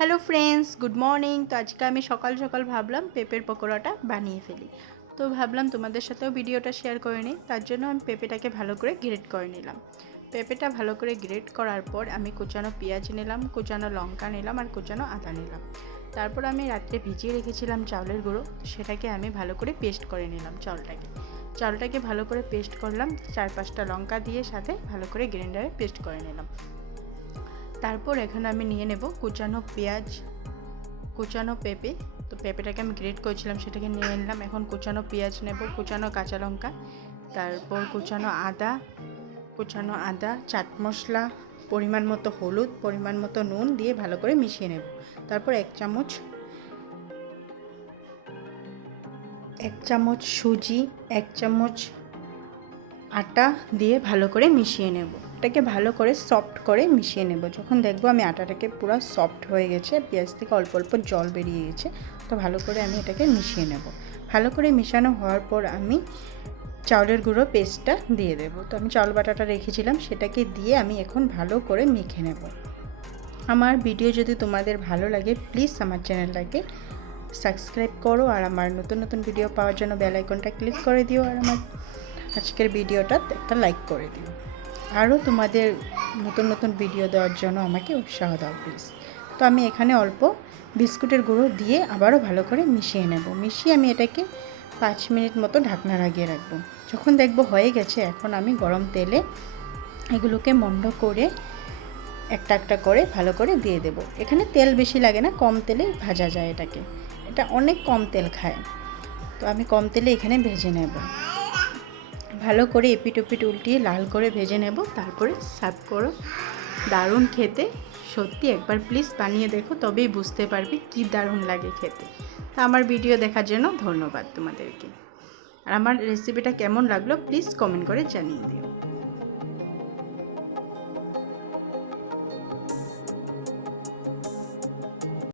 Hello friends, good morning. তো আজকে আমি সকাল সকাল ভাবলাম পেঁপের পকোড়াটা বানিয়ে ফেলি। তো ভাবলাম তোমাদের সাথেও ভিডিওটা শেয়ার করে নিই। তার জন্য আমি পেঁপেটাকে ভালো করে গ্রেট করে নিলাম। পেঁপেটা ভালো করে গ্রেট করার পর আমি কুচানো পেঁয়াজ নিলাম, কুচানো লঙ্কা নিলাম আর কুচানো আদা নিলাম। তারপর আমি রাত্রে ভিজিয়ে রেখেছিলাম চাউলের গুঁড়ো, সেটাকে আমি ভালো করে পেস্ট করে নিলাম। চালটাকে ভালো করে পেস্ট করলাম, 4-5টা লঙ্কা দিয়ে সাথে ভালো করে গ্রাইন্ডারে পেস্ট করে নিলাম। তারপর এখানে আমি নিয়ে নেব কুচানো পেঁয়াজ, কুচানো পেঁপে। তো পেঁপেটাকে আমি গ্রেট করেছিলাম সেটাকে নিয়ে নিলাম। এখন কুচানো পেঁয়াজ নেব, কুচানো কাঁচা লঙ্কা, তারপর কুচানো আদা, চাট মশলা, পরিমাণ মতো হলুদ, পরিমাণ মতো নুন দিয়ে ভালো করে মিশিয়ে নেব। তারপর এক চামচ সুজি, 1 চামচ আটা দিয়ে ভালো করে মিশিয়ে নেব। এটাকে ভালো করে সফট করে মিশিয়ে নেব। যখন দেখব আমি আটাটাকে পুরো সফট হয়ে গেছে, পেঁয়াজ থেকে অল্প অল্প জল বেরিয়ে গেছে, তো ভালো করে আমি এটাকে মিশিয়ে নেব। ভালো করে মিশানো হওয়ার পর আমি চাউলের গুঁড়ো পেস্টটা দিয়ে দেব। তো আমি চাউল বাটাটা রেখেছিলাম, সেটাকে দিয়ে আমি এখন ভালো করে মেখে নেব। আমার ভিডিও যদি তোমাদের ভালো লাগে প্লিজ আমার চ্যানেলটাকে সাবস্ক্রাইব করো, আর আমার নতুন নতুন ভিডিও পাওয়ার জন্য বেল আইকনটা ক্লিক করে দিও, আর আমার আজকের ভিডিওটা একটা লাইক করে দিও। আরও তোমাদের নতুন নতুন ভিডিও দেওয়ার জন্য আমাকে উৎসাহ দাও প্লিজ। তো আমি এখানে অল্প বিস্কুটের গুঁড়ো দিয়ে আবারও ভালো করে মিশিয়ে নেব। মিশিয়ে আমি এটাকে 5 মিনিট মতো ঢাকনা লাগিয়ে রাখবো। যখন দেখব হয়ে গেছে, এখন আমি গরম তেলে এগুলোকে মন্ড করে একটা একটা করে ভালো করে দিয়ে দেব। এখানে তেল বেশি লাগে না, কম তেলে ভাজা যায় এটাকে। এটা অনেক কম তেল খায়, তো আমি কম তেলে এখানে ভেজে নেব। ভালো করে এপিট ওপিট উল্টিয়ে লাল করে ভেজে নেব, তারপরে সার্ভ করো। দারুণ খেতে, সত্যি একবার প্লিজ বানিয়ে দেখো, তবেই বুঝতে পারবে কি দারুণ লাগে খেতে। তা আমার ভিডিও দেখার জন্য ধন্যবাদ তোমাদেরকে। আর আমার রেসিপিটা কেমন লাগলো প্লিজ কমেন্ট করে জানিয়ে দিও।